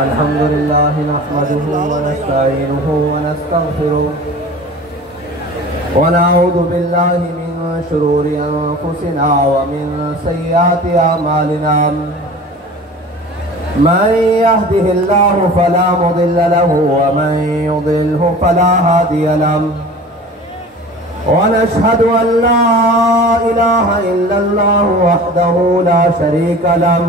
अल्हम्दुलिल्लाह नहमदुहु व नस्तईनुहु व नस्तगफिरुह व नऊज़ु बिल्लाहि मिन शुरूरि अनफुसिना व मिन सय्यिआति अमालिना मन यहदिहिल्लाहु फला मुदिल्ल लहु व मन युद्लिल्हु फला हादिय लहु व नशहदु अन ला इलाहा इल्लल्लाहु वहदहु ला शरीका लहु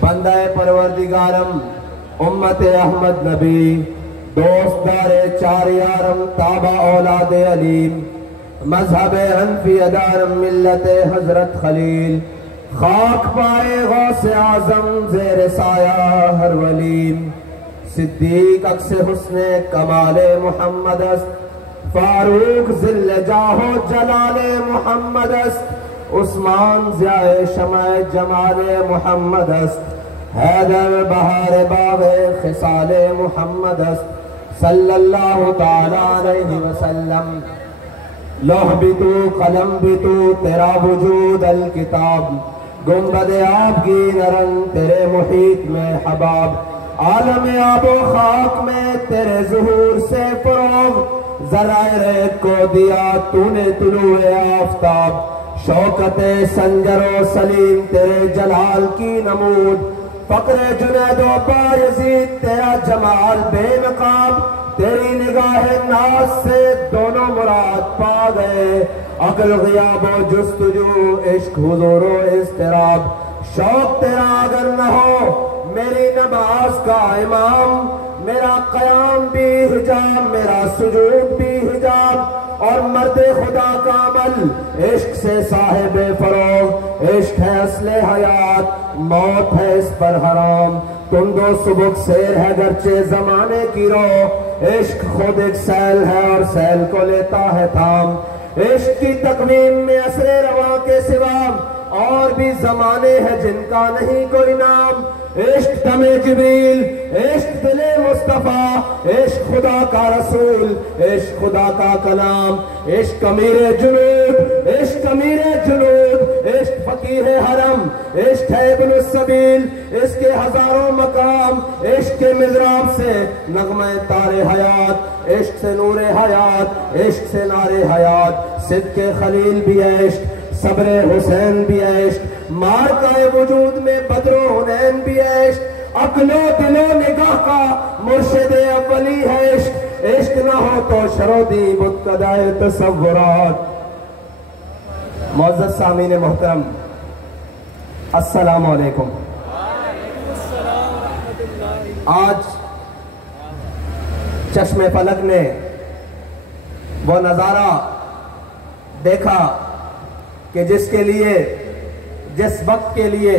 बंदे परवरदिगारम उम्मत अहमद नबी दोस्तदारे चार यारम ताबा औलादे अलीम मजहब हनफी अदारम मिल्लत हजरत खलील खाक पाए गौसे आजम जेर साया हर वलीम सिद्दीक अक्से हुस्ने कमाले मुहम्मद फारूक जिल्ले जाहो जलाले मुहम्मद उस्मान ज़ियाए शमाए जमाले मुहम्मद हैदर बहार बावे खिसाले मुहम्मद सल्लल्लाहु ताला अलैहि वसल्लम लौह भी तू कलम भी तू तेरा वजूद अल किताब गुंबद आपकी नरंग तेरे मुहीत में हबाब आलम आबो खाक में तेरे ज़ुहूर से फरोग ज़राए को दिया तूने तुलुए आफ़ताब शौकते संजरो सलीम तेरे जलाल की नमूद फ़क्रे जुनैदो बायज़ीद तेरा जमाल बेनकाब तेरी निगाह नाज से दोनों मुराद पा गए अकल ग़ियाबो जुस्तुजू इश्क हुज़ूरो इज़्तिराब शौक तेरा अगर न हो मेरी नमाज का इमाम मेरा क़याम भी हिजाब मेरा सुजूद भी हिजाब और मर्दे खुदा का अमल इश्क से साहिब फरोग इश्क है असले हयात मौत है इस पर हराम तुम दो सुबुक सैर है गरचे जमाने की रो, इश्क खुद एक सैल है और सैल को लेता है थाम। इश्क की तकवीम में असरे रवा के सिवा और भी जमाने हैं जिनका नहीं कोई नाम। इश्क तमे जिब्रील, इश्क दिले मुस्तफा, इश्क खुदा का रसूल, इश्क खुदा का कलाम। इश्क अमीरे जुनूद, इश्क अमीरे जुनूद, इश्क फकीर हरम, इश्क है इब्नुस सबील, इसके हजारों मकाम। इश्क के मिज़राब से नगमे तारे हयात, इश्क से नूरे हयात, इश्क से नारे हयात। सिद्के खलील भी है इश्क, सब्रे हुसैन भी है इश्क, मार का वजूद में बदरो हुनैन भी है इश्क। अक्लो दिलो निगाह का मुर्शिद अव्वली है इश्क, इश्क ना हो तो शरोदी बुतकदाए तसव्वुरात। मुअज़्ज़ज़ सामीन मोहतरम, अस्सलामु अलैकुम। आज चश्मे फलक ने वो नजारा देखा कि जिसके लिए, जिस वक्त के लिए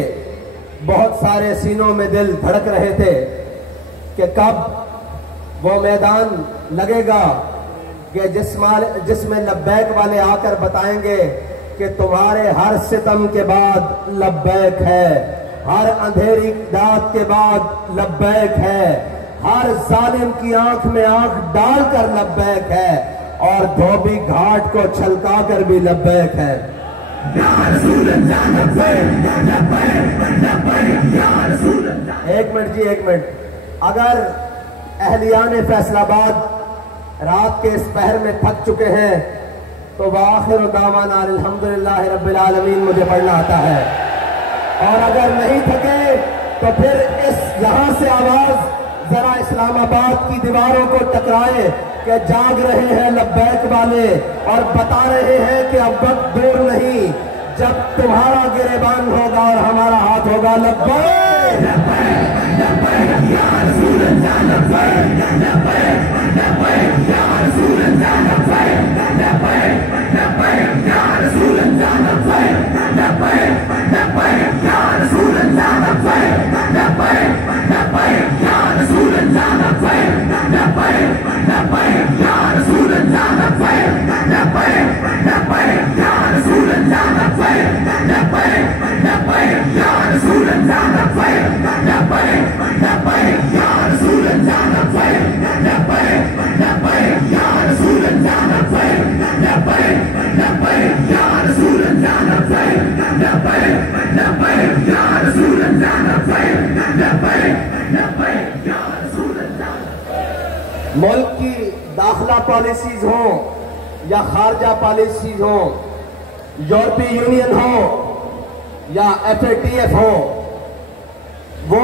बहुत सारे सीनों में दिल धड़क रहे थे कि कब वो मैदान लगेगा कि जिसमें लब्बैक वाले आकर बताएंगे कि तुम्हारे हर सितम के बाद लब्बैक है, हर अंधेरी रात के बाद लब्बैक है, हर जालिम की आंख में आंख डालकर लब्बैक है, और धोबी घाट को छलकाकर भी लब्बैक है। एक मिनट जी, एक मिनट। अगर अहलियान फैसलाबाद रात के इस पहर में थक चुके हैं तो वाखिर दावाना अल्हम्दुलिल्लाह रब्बिल आलमीन मुझे पढ़ना आता है, और अगर नहीं थके तो फिर इस यहां से आवाज जरा इस्लामाबाद की दीवारों को टकराए कि जाग रहे हैं लब्बैक वाले, और बता रहे हैं कि अब वक्त दूर नहीं जब तुम्हारा गिरेबान होगा और हमारा हाथ होगा लब्बैक। मुल्क की दाखिला पॉलिसीज हो या खारजा पॉलिसीज हो, यूरोपीय यूनियन हो या FATF हो, वो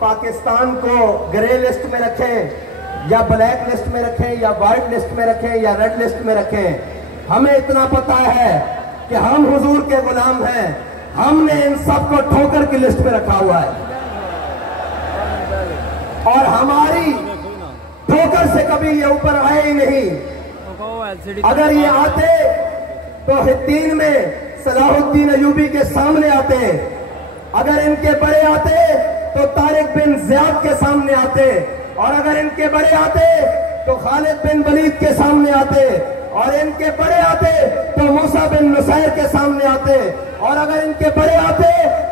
पाकिस्तान को ग्रे लिस्ट में रखें या ब्लैक लिस्ट में रखें या वाइट लिस्ट में रखें या रेड लिस्ट में रखें, हमें इतना पता है कि हम हुजूर के गुलाम हैं। हमने इन सब को ठोकर की लिस्ट में रखा हुआ है, और हमारी ठोकर से कभी ये ऊपर आए ही नहीं। अगर ये आते तो हित्तीन में सलाहुद्दीन अयूबी के सामने आते, अगर इनके बड़े आते तो तारिक बिन ज़ियाद के सामने आते, और अगर इनके बड़े आते तो खालिद बिन वलीद के सामने आते, और इनके बड़े आते तो मूसा बिन नुसैर के सामने आते, और अगर इनके बड़े आते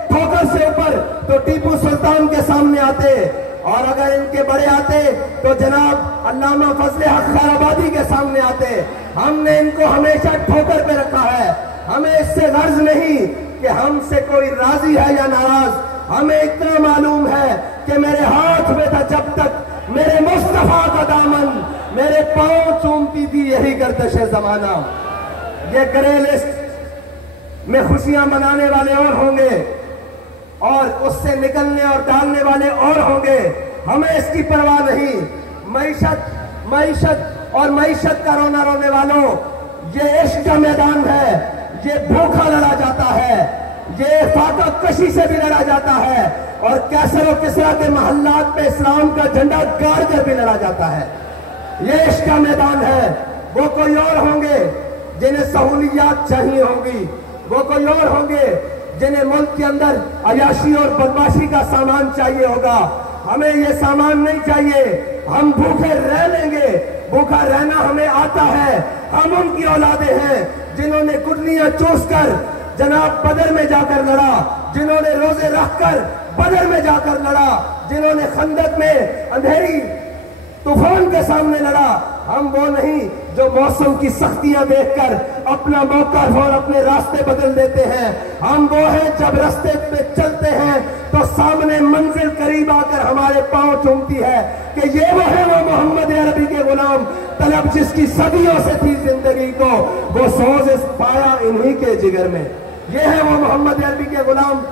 ठोकर से ऊपर तो टीपू सुल्तान के सामने आते, और अगर इनके बड़े आते तो जनाब अल्लामा फजले हक खैराबादी के सामने आते। हमने इनको हमेशा ठोकर पे रखा है। हमें इससे गर्ज नहीं कि हमसे कोई राजी है या नाराज, हमें इतना मालूम है कि मेरे हाथ में था जब तक मेरे मुस्तफा का दामन, मेरे पांव चूमती थी यही गर्दिश जमाना। ये ग्रे लिस्ट में खुशियां मनाने वाले और होंगे, और उससे निकलने और डालने वाले और होंगे। हमें इसकी परवाह नहीं। मईशत और मईशत का रोना रोने वालों, ये इश्क का मैदान है, ये भूखा लड़ा जाता है, ये फाका कशी से भी लड़ा जाता है, और कैसर और किसरा के महल्लात में इस्लाम का झंडा गाड़ कर भी लड़ा जाता है। ये इश्क का मैदान है। वो कोई और होंगे जिन्हें सहूलियात चाहिए होंगी, वो कोई और होंगे जिन्हें मुल्क के अंदर अयाशी और बदमाशी का सामान चाहिए होगा। हमें ये सामान नहीं चाहिए, हम भूखे रह लेंगे, भूखा रहना हमें आता है। हम उनकी औलादे हैं जिन्होंने गुठलियां चूसकर जनाब बदर में जाकर लड़ा, जिन्होंने रोजे रखकर बदर में जाकर लड़ा, जिन्होंने खंदक में अंधेरी तूफान के सामने लड़ा। हम वो नहीं जो मौसम की सख्तियां देखकर अपना मौका और अपने रास्ते बदल देते हैं। हम वो हैं जब रास्ते पे चलते हैं तो सामने मंजिल करीब आकर हमारे पांव चूमती है कि ये वो है वो मोहम्मद अरबी के गुलाम, तलब जिसकी सदियों से थी जिंदगी को, वो सोज पाया इन्हीं के जिगर में। ये है वो मोहम्मद अरबी के गुलाम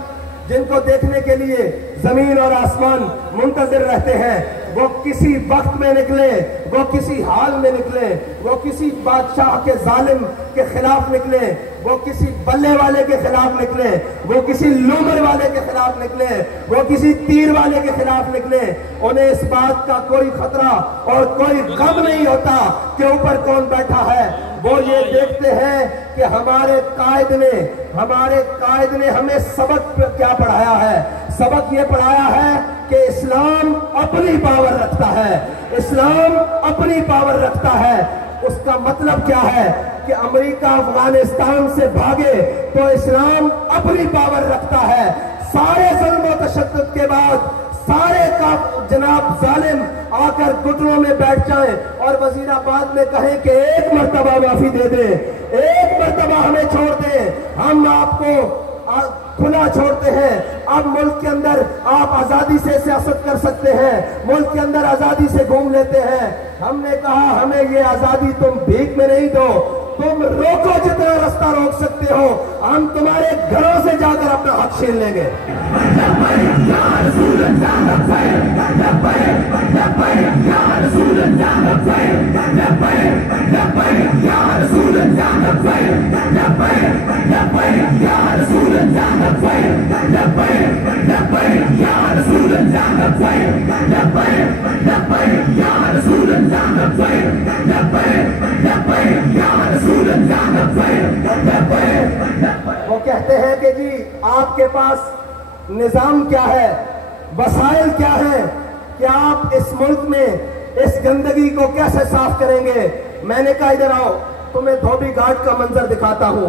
जिनको देखने के लिए जमीन और आसमान मुंतजिर रहते हैं। वो किसी वक्त में निकले, वो किसी हाल में निकले, वो किसी बादशाह के जालिम के खिलाफ निकले, वो किसी बल्ले वाले के खिलाफ निकले, वो किसी लूमर वाले के खिलाफ निकले, वो किसी तीर वाले के खिलाफ निकले। उन्हें इस बात का कोई खतरा और कोई गम नहीं होता कि ऊपर कौन बैठा है। वो ये देखते हैं कि हमारे कायद ने हमें सबक क्या पढ़ाया है। सबक ये पढ़ाया है कि इस्लाम अपनी पावर रखता है, इस्लाम अपनी पावर रखता है। उसका मतलब क्या है कि अमेरिका अफगानिस्तान से भागे तो इस्लाम अपनी पावर रखता है। सारे जुल्म और तशद्दुद के बाद सारे का जनाब जालिम आकर घुटनों में बैठ जाएं और वजीराबाद में कहें कि एक मर्तबा माफी दे दे, एक मर्तबा हमें छोड़ दे, हम आपको खुला छोड़ते हैं। अब मुल्क के अंदर आप आजादी से सियासत कर सकते हैं, मुल्क के अंदर आजादी से घूम लेते हैं। हमने कहा हमें ये आजादी तुम भीख में नहीं दो, तुम रोको जितना रास्ता रोक सकते हो, हम तुम्हारे घरों से जाकर अपना हक छीन लेंगे। वो कहते हैं कि जी आपके पास निजाम क्या है, वसाइल क्या है कि आप इस मुल्क में इस गंदगी को कैसे साफ करेंगे। मैंने कहा इधर आओ, तुम्हें धोबी घाट का मंजर दिखाता हूं।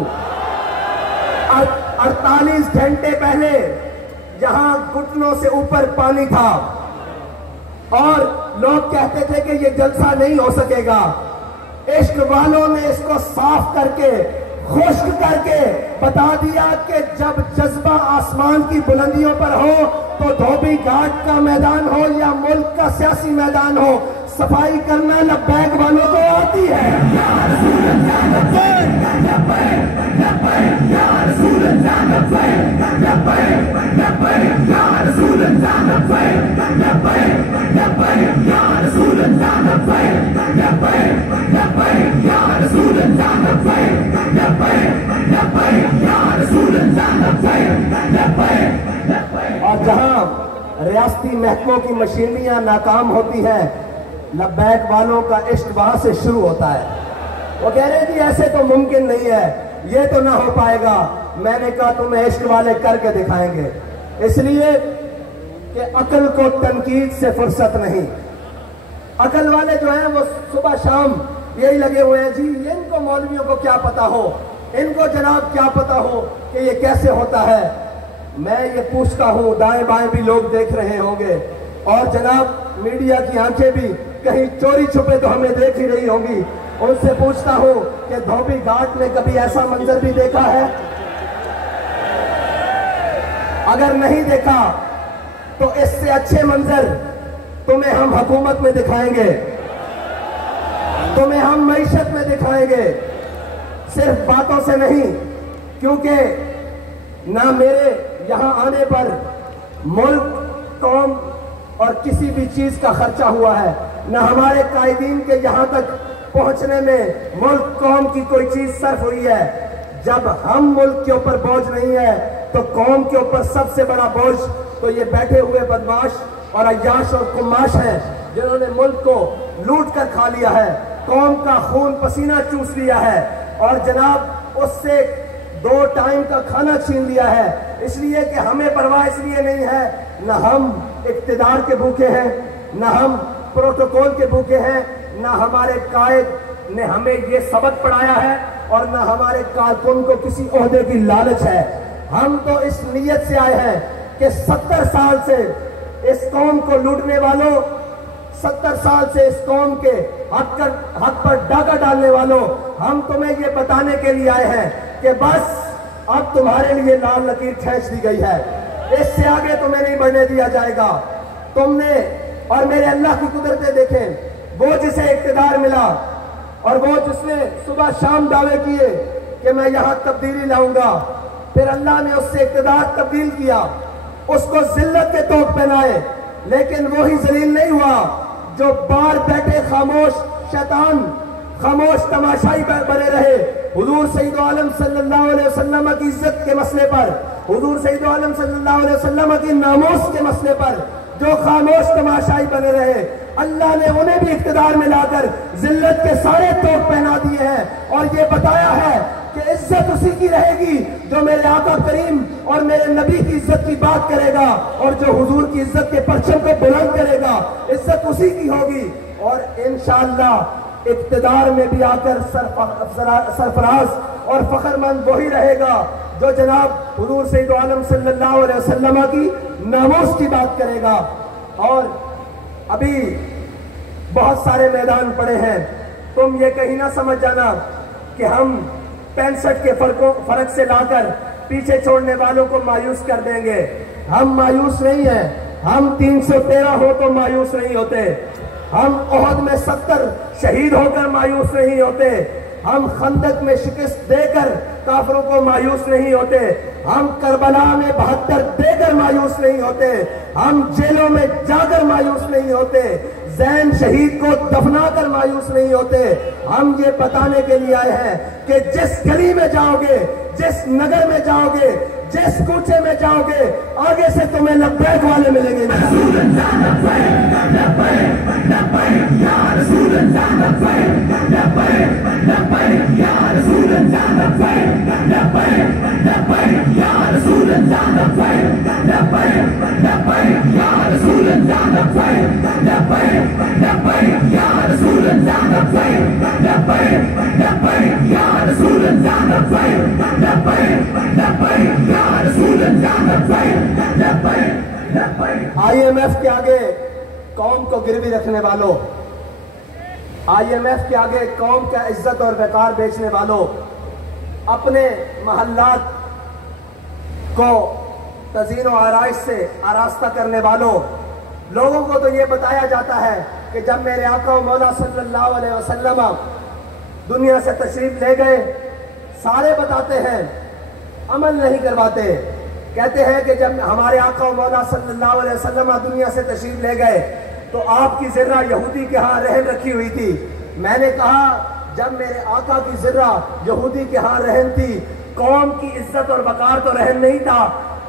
48 घंटे पहले यहां घुटनों से ऊपर पानी था और लोग कहते थे कि ये जलसा नहीं हो सकेगा। इश्क वालों ने इसको साफ करके खुश्क करके बता दिया कि जब जज्बा आसमान की बुलंदियों पर हो तो धोबी घाट का मैदान हो या मुल्क का सियासी मैदान हो, सफाई करना लब्बैक वालों को आती है। और जहां रियासती महकमों की मशीनरियां नाकाम होती हैं, लब्बैक वालों का इश्क वहां से शुरू होता है। वो कह रहे जी ऐसे तो मुमकिन नहीं है, ये तो ना हो पाएगा। मैंने कहा तुम्हें इश्क वाले करके दिखाएंगे, इसलिए कि अकल को तनकीद से फुर्सत नहीं। अकल वाले जो हैं वो सुबह शाम यही लगे हुए हैं जी, इनको मौलवियों को क्या पता हो, इनको जनाब क्या पता हो कि ये कैसे होता है। मैं ये पूछता हूं, दाएं बाएं भी लोग देख रहे होंगे और जनाब मीडिया की आंखें भी कहीं चोरी छुपे तो हमें देख ही रही होंगी। उनसे पूछता हूं कि धोबी घाट में कभी ऐसा मंजर भी देखा है? अगर नहीं देखा तो इससे अच्छे मंजर तुम्हें हम हुकूमत में दिखाएंगे, तुम्हें हम मईशत में दिखाएंगे, सिर्फ बातों से नहीं। क्योंकि ना मेरे यहां आने पर मुल्क, कौम और किसी भी चीज का खर्चा हुआ है, ना हमारे कायदीन के यहां तक पहुंचने में मुल्क, कौम की कोई चीज सर्फ हुई है। जब हम मुल्क के ऊपर बोझ नहीं है तो कौम के ऊपर सबसे बड़ा बोझ तो ये बैठे हुए बदमाश और अय्याश और कुमाश हैं, जिन्होंने मुल्क को लूट कर खा लिया है, कौम का खून पसीना चूस लिया है और जनाब उससे 2 टाइम का खाना छीन लिया है। इसलिए कि हमें परवाह इसलिए नहीं है, न हम इक्तिदार के भूखे हैं, न हम प्रोटोकॉल के भूखे हैं, न हमारे कायद ने हमें ये सबक पढ़ाया है और न हमारे कारकुन को किसी ओहदे की लालच है। हम तो इस नीयत से आए हैं कि 70 साल से इस कौम को लूटने वालों, 70 साल से इस कौम के हक पर डाका डालने वालों, हम तुम्हें ये बताने के लिए आए हैं कि बस अब तुम्हारे लिए लाल लकीर खींच दी गई है, इससे आगे तुम्हें नहीं बढ़ने दिया जाएगा। तुमने और मेरे अल्लाह की कुदरतें देखें, वो जिसे इक्तिदार मिला और वो जिसने सुबह शाम दावे किए कि मैं यहां तब्दीली लाऊंगा, फिर अल्लाह ने उससे इक्तिदार तब्दील किया, उसको जिल्लत के तोप पहनाए, लेकिन वो ही जलील नहीं हुआ जो बाहर बैठे खामोश शैतान, खामोश तमाशाई बने रहे। हुजूर सईद आलम सल्लल्लाहु अलैहि वसल्लम की इज्जत के मसले पर, हुजूर सईद आलम सल्लल्लाहु अलैहि वसल्लम की नामूस के मसले पर जो खामोश तमाशाई बने रहे, अल्लाह ने उन्हें भी इख्तिदार में लाकर जिल्लत के सारे तोप पहना दिए हैं और ये बताया है कि इज्जत उसी की रहेगी जो मेरे आका करीम और मेरे नबी की इज्जत की बात करेगा और जो हुजूर की इज्जत के परचम को बुलंद करेगा, इज्जत उसी की होगी। और इंशाअल्लाह इक्तिदार में भी आकर सरफराज और फखरमंद वही रहेगा जो जनाब हुजूर सईद आलम सल्लल्लाहु अलैहि वसल्लम की नामूस की बात करेगा। और अभी बहुत सारे मैदान पड़े हैं, तुम ये कहीं ना समझ जाना कि हम 65 के फर्क से लाकर पीछे छोड़ने वालों को मायूस कर देंगे। हम मायूस नहीं हैं, हम 313 हो तो मायूस नहीं होते, हम ओहद में 70 शहीद होकर मायूस नहीं होते, हम खंदक में शिकस्त देकर काफरों को मायूस नहीं होते, हम करबला में 72 देकर मायूस नहीं होते, हम जेलों में जाकर मायूस नहीं होते, जैन शहीद को दफनाकर मायूस नहीं होते। हम ये बताने के लिए आए हैं कि जिस गली में जाओगे, जिस नगर में जाओगे, जिस कूचे में जाओगे, आगे से तुम्हें लब्बैक वाले मिलेंगे। IMF के आगे कौम को गिरवी रखने वालों, IMF के आगे कौम का इज्जत और वकार बेचने वालों, अपने महल्लात को तज़ीन और आराइश से आरास्ता करने वालों, लोगों को तो ये बताया जाता है कि जब मेरे आका व मौला सल्लल्लाहु अलैहि वसल्लम दुनिया से तशरीफ ले गए, सारे बताते हैं, अमल नहीं करवाते। कहते हैं कि जब हमारे आका व मौला सल्लल्लाहु अलैहि वसल्लम दुनिया से तशरीफ ले गए तो आपकी ज़र्रा यहूदी के यहाँ रहन रखी हुई थी। मैंने कहा जब मेरे आका की ज़र्रा यहूदी के यहाँ रहन थी, कौम की इज्जत और वकार तो रहन नहीं था,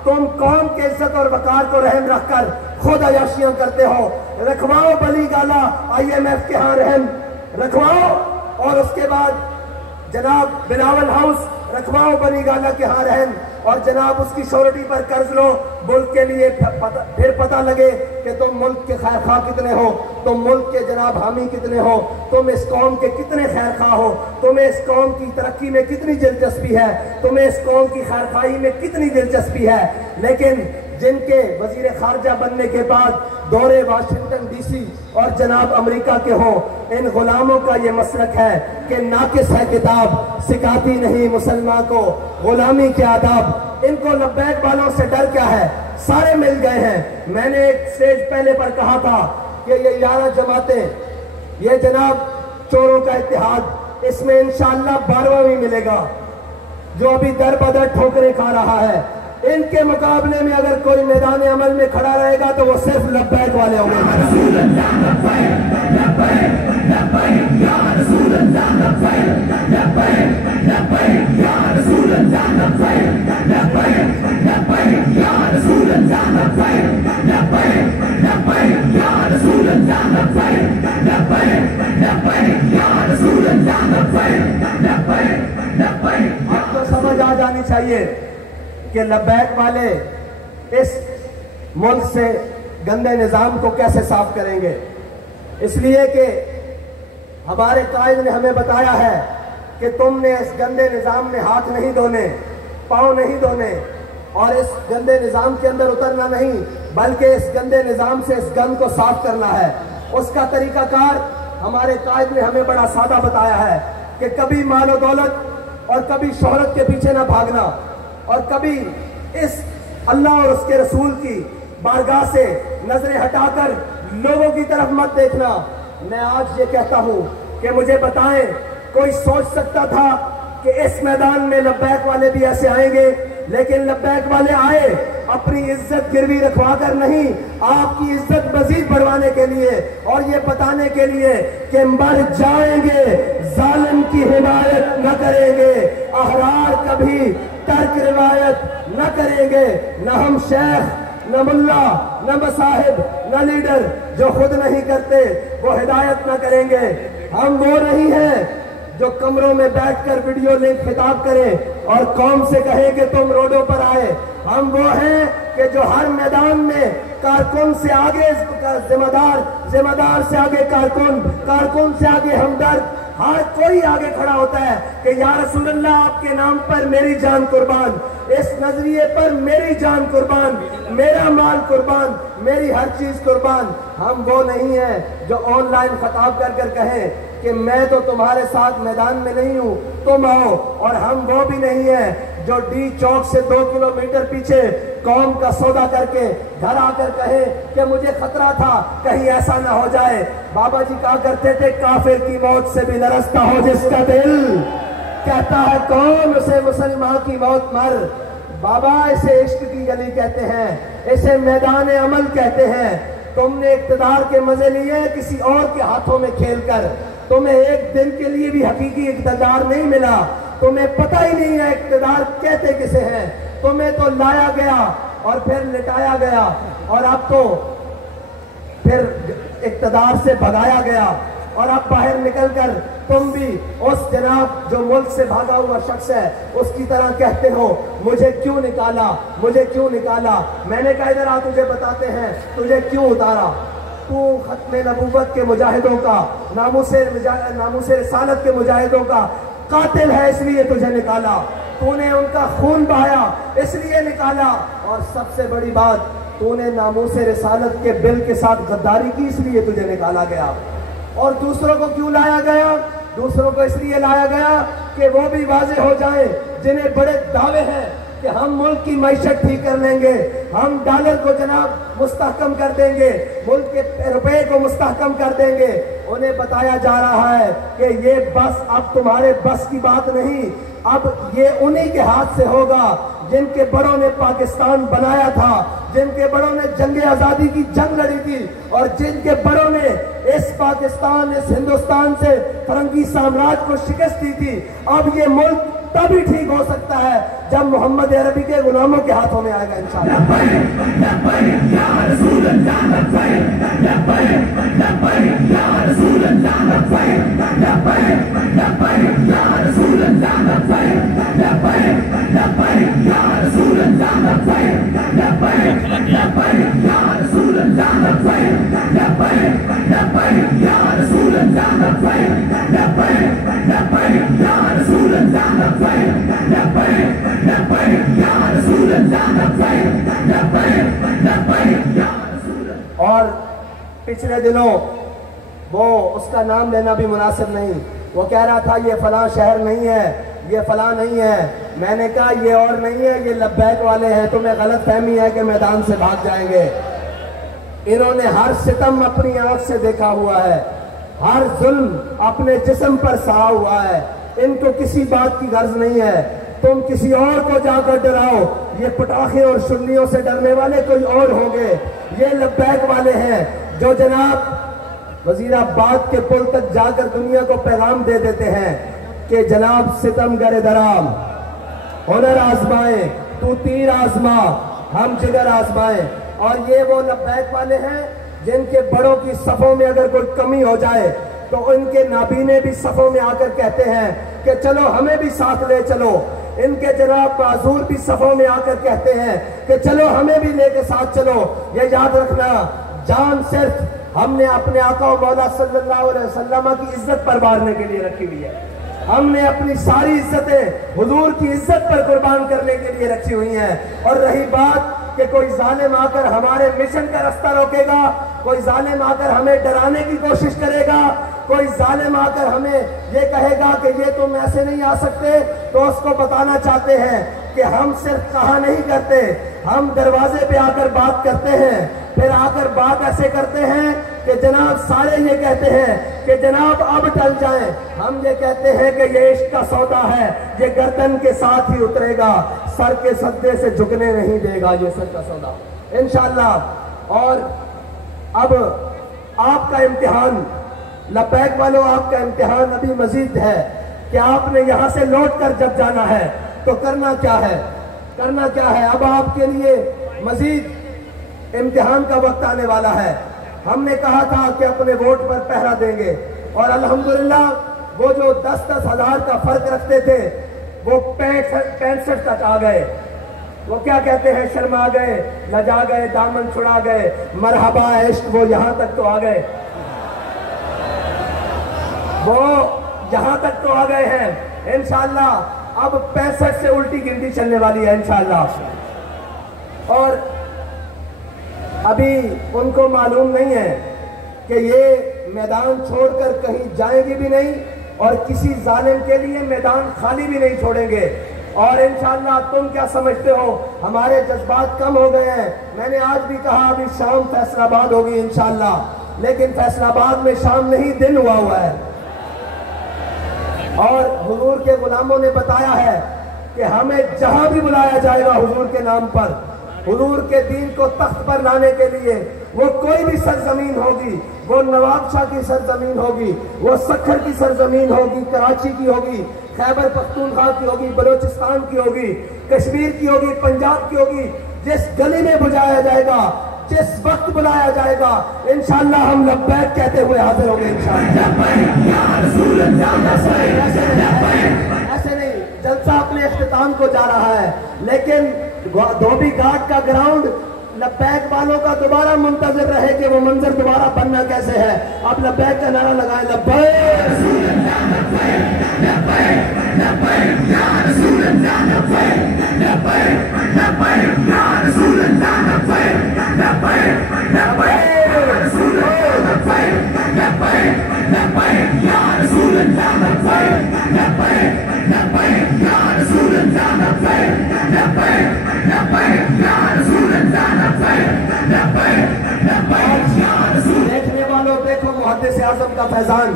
तुम कौम के इज्जत और वकार को रहन रखकर खुद अयाशियां करते हो। रखवाओ बली गाला IMF के यहाँ रहन रखवाओ, और उसके बाद जनाब बिलावल हाउस रखवाओ बनी गाला के यहाँ रहन, और जनाब उसकी श्योरिटी पर कर्ज लो मुल्क के लिए। फिर पता लगे कि तुम मुल्क के खैर खा कितने हो, तुम मुल्क के जनाब हामी कितने हो, तुम इस कौम के कितने खैर खा हो, तुम्हें इस कौम की तरक्की में कितनी दिलचस्पी है, तुम्हें इस कौम की खैर खाई में कितनी दिलचस्पी है। लेकिन जिनके वजीर खारजा बनने के बाद दौरे वाशिंगटन DC और जनाब अमेरिका के हों, इन गुलामों का ये मसलक है कि नाकिस है किताब, सिखाती नहीं मुसलमान को गुलामी के आदाब। इनको लब्बैक वालों से डर क्या है, सारे मिल गए हैं। मैंने एक स्टेज पहले पर कहा था कि ये 11 जमातें, ये जनाब चोरों का इत्तेहाद, इसमें इंशाअल्लाह 12वां भी मिलेगा जो अभी दर बदर ठोकरें खा रहा है। इनके मुकाबले में अगर कोई मैदान अमल में खड़ा रहेगा तो वो सिर्फ लब्बैक वाले होंगे। अब तो समझ आ जाने आनी चाहिए कि लब्बैक वाले इस मुल्क से गंदे निज़ाम को कैसे साफ करेंगे। इसलिए कि हमारे कायद ने हमें बताया है कि तुमने इस गंदे निज़ाम में हाथ नहीं धोने, पाँव नहीं धोने और इस गंदे निज़ाम के अंदर उतरना नहीं, बल्कि इस गंदे निज़ाम से इस गंद को साफ करना है। उसका तरीकाकार हमारे कायद ने हमें बड़ा सादा बताया है कि कभी मालो दौलत और कभी शोहरत के पीछे ना भागना और कभी इस अल्लाह और उसके रसूल की बारगाह से नजरें हटाकर लोगों की तरफ मत देखना। मैं आज ये कहता हूं कि मुझे बताएं, कोई सोच सकता था कि इस मैदान में लब्बैक वाले भी ऐसे आएंगे, लेकिन लब्बैक वाले आए अपनी इज्जत गिरवी रखवा कर नहीं, आपकी इज्जत मजीद बढ़वाने के लिए और ये बताने के लिए कि मर जाएंगे, जालिम की हिमायत न करेंगे, अहरार कभी तर्क रिवायत न करेंगे। न हम शेख, न मुल्ला, न मसाहिब, न लीडर जो खुद नहीं करते वो हिदायत न करेंगे। हम वो नहीं हैं जो कमरों में बैठकर वीडियो लिंक खिताब करें और कौम से कहें कि तुम रोडों पर आए। हम वो हैं कि जो हर मैदान में कारकुन से आगे जिम्मेदार, जिम्मेदार से आगे कारकुन, कारकुन से आगे हमदर्द, हर कोई आगे खड़ा होता है कि या रसूल अल्लाह आपके नाम पर मेरी जान कुर्बान, इस नजरिए पर मेरी जान कुर्बान, मेरा माल कुर्बान, मेरी हर चीज कुर्बान। हम वो नहीं है जो ऑनलाइन खताब कर कर कहें कि मैं तो तुम्हारे साथ मैदान में नहीं हूं, तुम आओ। और हम वो भी नहीं है जो डी चौक से 2 किलोमीटर पीछे कौम का सौदा करके घर आकर कहे कि मुझे खतरा था कहीं ऐसा ना हो जाए। बाबा जी कहा करते थे काफिर की मौत से भी लरसता हो जिसका दिल, कहता है कौन उसे मुसलमान की मौत मर। बाबा इसे इश्क की गली कहते हैं, इसे मैदान अमल कहते हैं। तुमने इक्तदार के मजे लिए किसी और के हाथों में खेलकर, तुम्हें एक दिन के लिए भी हकीकी इक्तदार नहीं मिला, तुम्हें पता ही नहीं है इक्तदार कहते किसे हैं। तुम्हें तो लाया गया और फिर लिटाया गया और अब तो फिर इक्तदार से भगाया गया और अब बाहर निकलकर तुम भी उस जनाब जो मुल्क से भागा हुआ शख्स है उसकी तरह कहते हो मुझे क्यों निकाला, मुझे क्यों निकाला। मैंने कहा इधर आ, तुझे बताते हैं तुझे क्यों उतारा। तू खत्मे नबूवत के मुजाहिदों का, नामूसे रिसालत के मुजाहिदों का कातिल है, इसलिए तुझे निकाला। तूने उनका खून बहाया इसलिए निकाला। और सबसे बड़ी बात, तूने नामूसे रिसालत के बिल के साथ गद्दारी की इसलिए तुझे निकाला गया। और दूसरों को क्यों लाया गया? दूसरों को इसलिए लाया गया कि वो भी वाजे हो जाए जिन्हें बड़े दावे हैं कि हम मुल्क की मईशत ठीक कर लेंगे, हम डॉलर को जनाब मुस्तहकम कर देंगे, मुल्क के रुपए को मुस्तहकम कर देंगे। उन्हें बताया जा रहा है कि ये बस अब तुम्हारे बस की बात नहीं, अब ये उन्हीं के हाथ से होगा जिनके बड़ों ने पाकिस्तान बनाया था, जिनके बड़ों ने जंग आजादी की जंग लड़ी थी और जिनके बड़ों ने इस पाकिस्तान, इस हिंदुस्तान से फरंगी साम्राज्य को शिकस्त दी थी। अब ये मुल्क तभी ठीक हो सकता है जब मोहम्मद अरबी के गुलामों के हाथों में आएगा इंशाअल्लाह। और पिछले दिनों वो उसका नाम लेना भी मुनासिब नहीं, वो कह रहा था ये फलां शहर नहीं है, ये फलां नहीं है। मैंने कहा ये और नहीं है, ये लब्बैक वाले हैं, तुम्हें गलत फहमी है कि मैदान से भाग जाएंगे। इन्होंने हर सितम अपनी आंख से देखा हुआ है, हर जुल्म अपने जिस्म पर सहा हुआ है, इनको किसी बात की गर्ज नहीं है। तुम किसी और को जाकर डराओ, ये पटाखे और शुन्नियों से डरने वाले कोई और होंगे। ये लब्बैक वाले हैं जो जनाब वजीराबाद के पुल तक जाकर दुनिया को पैगाम दे देते हैं कि जनाब सितमगर दराम, हुनर आजमाए, तू तीर आजमा, हम जिगर आजमाए। और ये वो लब्बैक वाले हैं जिनके बड़ों की सफों में अगर कोई कमी हो जाए तो उनके नाबीने भी सफों में आकर कहते हैं कि चलो हमें भी साथ ले चलो। इनके जनाब माजूर भी सफों में आकर कहते हैं कि चलो हमें भी लेके साथ चलो। ये याद रखना, जान सिर्फ हमने अपने आका मौला सल्लल्लाहु अलैहि वसल्लम की इज्जत पर मारने के लिए रखी हुई है। हमने अपनी सारी इज्जतें हुजूर की इज्जत पर कुर्बान करने के लिए रखी हुई हैं। और रही बात कि कोई जालिम आकर हमारे मिशन का रास्ता रोकेगा, कोई जालिम आकर हमें डराने की कोशिश करेगा, कोई जालिम आकर हमें ये कहेगा कि ये तुम ऐसे नहीं आ सकते, तो उसको बताना चाहते हैं कि हम सिर्फ कहा नहीं करते, हम दरवाजे पे आकर बात करते हैं। फिर आकर बात ऐसे करते हैं कि जनाब सारे ये कहते हैं कि जनाब अब टल जाएं। हम ये कहते हैं कि ये इश्क का सौदा है, ये गर्दन के साथ ही उतरेगा, सर के सद्दे से झुकने नहीं देगा ये सर का सौदा इंशाअल्लाह। और अब आपका इम्तिहान, लब्बैक वालों, आपका इम्तिहान अभी मजीद है कि आपने यहां से लौट कर जब जाना है तो करना क्या है, करना क्या है। अब आपके लिए मजीद इम्तिहान का वक्त आने वाला है। हमने कहा था कि अपने वोट पर पहरा देंगे और अल्हम्दुलिल्लाह वो जो 10-10 हजार का फर्क रखते थे वो 65 तक आ गए। वो क्या कहते हैं, शर्मा गए, लजा गए, दामन छुड़ा गए, मरहबा इश्क, वो यहां तक तो आ गए, वो यहां तक तो आ गए हैं। इंशाअल्लाह अब 65 से उल्टी गिनती चलने वाली है इंशाअल्लाह। और अभी उनको मालूम नहीं है कि ये मैदान छोड़कर कहीं जाएंगे भी नहीं और किसी जालिम के लिए मैदान खाली भी नहीं छोड़ेंगे। और इंशाअल्लाह तुम क्या समझते हो, हमारे जज्बात कम हो गए हैं। मैंने आज भी कहा अभी शाम फैसलाबाद होगी इंशाअल्लाह, लेकिन फैसलाबाद में शाम नहीं दिन हुआ है। और हुजूर के गुलामों ने बताया है कि हमें जहां भी बुलाया जाएगा हुजूर के नाम पर, हुजूर के दीन को तख्त पर लाने के लिए, वो कोई भी सरजमीन होगी, वो नवाब शाह की सरजमीन होगी, वो सखर की सरजमीन होगी, कराची की होगी, खैबर पख्तूनख्वा की होगी, बलोचिस्तान की होगी, कश्मीर की होगी, पंजाब की होगी, जिस गली में बुलाया जाएगा, जिस वक्त बुलाया जाएगा, इंशाअल्लाह हम लब्बैक कहते हुए हाजिर होंगे इंशाअल्लाह। ऐसे नहीं, जलसा अपने इख्तिताम को जा रहा है, लेकिन धोबी घाट का ग्राउंड लब्बैक वालों का दोबारा मुंतजर रहे कि वो मंजर दोबारा बनना कैसे है। आप लब्बैक का नारा लगाएं, देखने वालों देखो मुहद्दिस आज़म का फैजान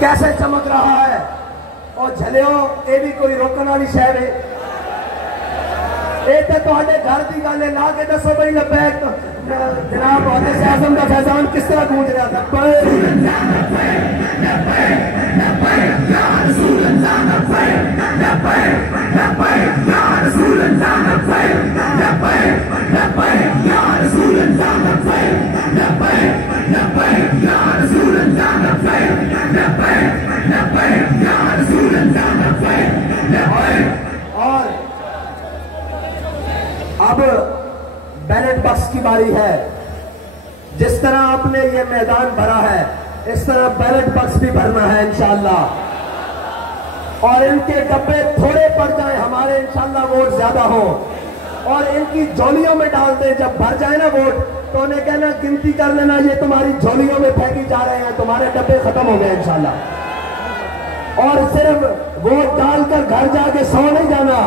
कैसे चमक रहा है। और झलियो ये भी कोई रोकने वाली शहर है, ये तो घर की गल है, ला के दसो भाई लब्बैक जनाब मुहद्दिस आज़म का फैजान किस तरह गूंज रहा था। और अब बैलेट बॉक्स की बारी है। जिस तरह आपने ये मैदान भरा है, इस तरह बैलेट बॉक्स भी भरना है इंशाअल्लाह। और इनके डब्बे थोड़े पड़ जाए, हमारे इंशाअल्लाह वोट ज्यादा हो, और इनकी झोलियों में डाल दें। जब भर जाए ना वोट तो उन्हें कहना गिनती कर लेना, ये तुम्हारी झोलियों में फेंकी जा रहे हैं, तुम्हारे डब्बे खत्म हो गए इंशाअल्लाह। और सिर्फ वोट डालकर घर जाके सो नहीं जाना,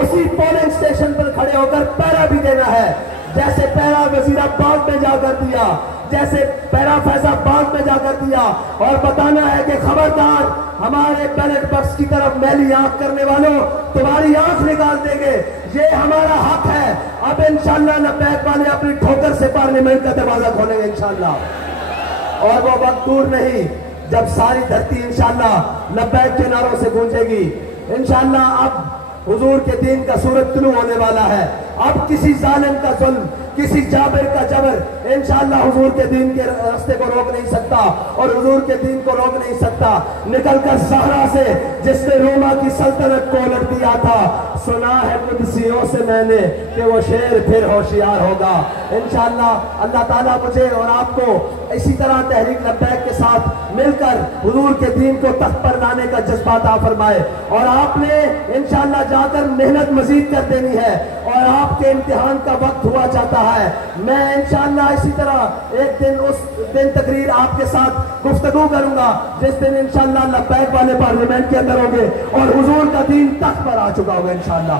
उसी पोलिंग स्टेशन पर खड़े होकर पहरा भी देना है। जैसे पहरा वजीराबाद में जाकर दिया, जैसे पहरा फैजाबाद में जाकर दिया, और बताना है कि खबरदार हमारे बैलेट बॉक्स की तरफ मैली आंख करने वालों, तुम्हारी आंख निकाल देंगे, ये हमारा हक है। अब इंशाअल्लाह लब्बैक वाले अपनी ठोकर से पार्लियामेंट का दरवाजा खोलेंगे इंशाअल्लाह। और वो वक्त दूर नहीं जब सारी धरती इंशाअल्लाह लब्बैक के नारों से गूंजेगी इंशाअल्लाह। अब हुजूर के दीन का सूरज तुलू होने वाला है। अब किसी जालिम का जुल्म, किसी जाबिर का जबर इंशाअल्लाह हुजूर के दीन के रास्ते को रोक नहीं सकता और हुजूर के दीन को रोक नहीं सकता। निकलकर सहरा से जिसने रोमा की सल्तनत को उलट दिया था, सुना है कुदसियों से मैंने कि वो शेर फिर होशियार होगा। इंशाअल्लाह अल्लाह ताला मुझे और आपको इसी तरह तहरीक लब्बैक के साथ मिलकर हुजूर के दीन को तख्त पर लाने का जज्बा अता फरमाए। और आपने इंशाअल्लाह जाकर मेहनत मजीद कर देनी है और आपके इम्तिहान का वक्त हुआ जाता है। मैं इंशाअल्लाह इसी तरह एक दिन उस दिन तकरीर आपके साथ गुफ्तगू करूंगा जिस दिन इंशाअल्लाह लब्बैक वाले पार्लियामेंट के अंदर होंगे और हुजूर का दीन तख्त पर आ चुका होगा इंशाअल्लाह।